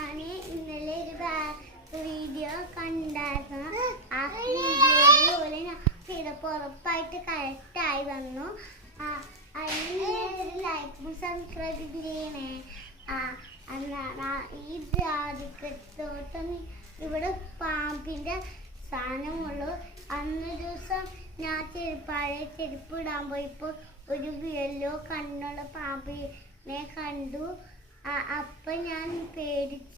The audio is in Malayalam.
ഞാൻ ഇന്നലെ ഒരു വീഡിയോ കണ്ടായിരുന്നു. ആ വീഡിയോ പോലെ ഞാൻ ചെയ്തപ്പോൾ ഉറപ്പായിട്ട് കറക്റ്റായി വന്നു. അതിന് ലൈക്കും സബ്സ്ക്രൈബ് ചെയ്യണേ. ഈ ജാതിക്കത്തോട്ടം ഇവിടെ പാമ്പിൻ്റെ സാധനമുള്ളൂ. അന്നൊരു ദിവസം ഞാൻ പഴയ ചെരുപ്പ് ഇടാൻ പോയപ്പോൾ ഒരു യെല്ലോ കണ്ണുള്ള പാമ്പിനെ കണ്ടു. അപ്പം ഞാൻ പേടിച്ചു.